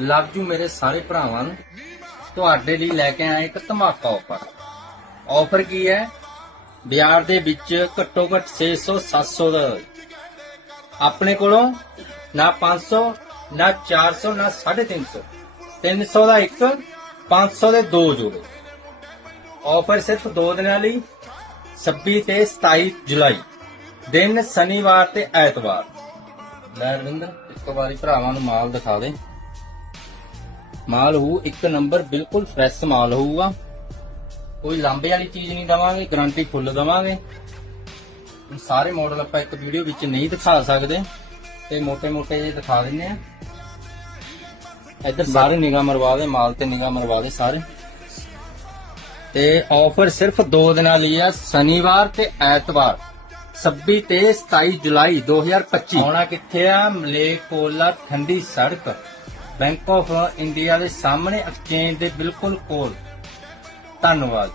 Love you ਮੇਰੇ ਸਾਰੇ ਭਰਾਵਾਂ ਨੂੰ। ਤੁਹਾਡੇ ਲਈ ਲੈ ਕੇ ਆਏ ਇੱਕ ਧਮਾਕਾ ਆਫਰ ਆਫਰ ਕੀ ਹੈ? ਬਾਜ਼ਾਰ ਦੇ ਵਿੱਚ ਘੱਟੋ ਘੱਟ 600 700 ਦਾ। ਆਪਣੇ ਕੋਲੋਂ ਨਾ 500 ਨਾ 400 ਨਾ 350 300 ਦਾ ਇੱਕ 500 ਦੇ ਦੋ ਜੋੜੇ। ਆਫਰ ਸਿਰਫ 2 ਦਿਨਾਂ ਲਈ 26 ਤੇ 27 ਜੁਲਾਈ। ਦਿਨ ਸ਼ਨੀਵਾਰ ਤੇ ਐਤਵਾਰ। ਲੈ ਰਵਿੰਦਰ, ਇੱਕ ਵਾਰੀ ਭਰਾਵਾਂ ਨੂੰ ਮਾਲ ਦਿਖਾ ਦੇ। ਮਾਲ ਹੋਊ, ਇੱਕ ਨੰਬਰ ਬਿਲਕੁਲ ਫਰੈਸ਼ ਮਾਲ ਹੋਊਗਾ। ਕੋਈ ਲਾਂਬੇ ਵਾਲੀ ਚੀਜ਼ ਨਹੀਂ ਦਵਾਂਗੇ ਗਾਰੰਟੀ ਫੁੱਲ ਦਵਾਂਗੇ। ਸਾਰੇ ਮਾਡਲ ਆਪਾਂ ਇੱਕ ਵੀਡੀਓ ਵਿੱਚ ਨਹੀਂ ਦਿਖਾ ਸਕਦੇ, ਤੇ ਮੋٹے-ਮੋٹے ਜੇ ਦਿਖਾ ਦਿੰਨੇ ਆ। ਇੱਧਰ ਸਾਰੇ ਨਿਗਾਹ ਮਰਵਾ ਦੇ, ਮਾਲ ਤੇ ਨਿਗਾ ਮਰਵਾ ਦੇ ਸਾਰੇ। ਤੇ ਆਫਰ ਸਿਰਫ 2 ਦਿਨਾਂ ਲਈ ਆ, ਸ਼ਨੀਵਾਰ ਤੇ ਐਤਵਾਰ। 26 ਤੇ 27 ਜੁਲਾਈ 2025 ਆਉਣਾ ਕਿੱਥੇ ਆ? ਮਲੇਕੋਲਾ ਠੰਡੀ ਸੜਕ। ਬੈਂਕ ਆਫ ਇੰਡੀਆ ਦੇ ਸਾਹਮਣੇ ਐਕਸਚੇਂਜ ਦੇ ਬਿਲਕੁਲ ਕੋਲ। ਧੰਨਵਾਦ।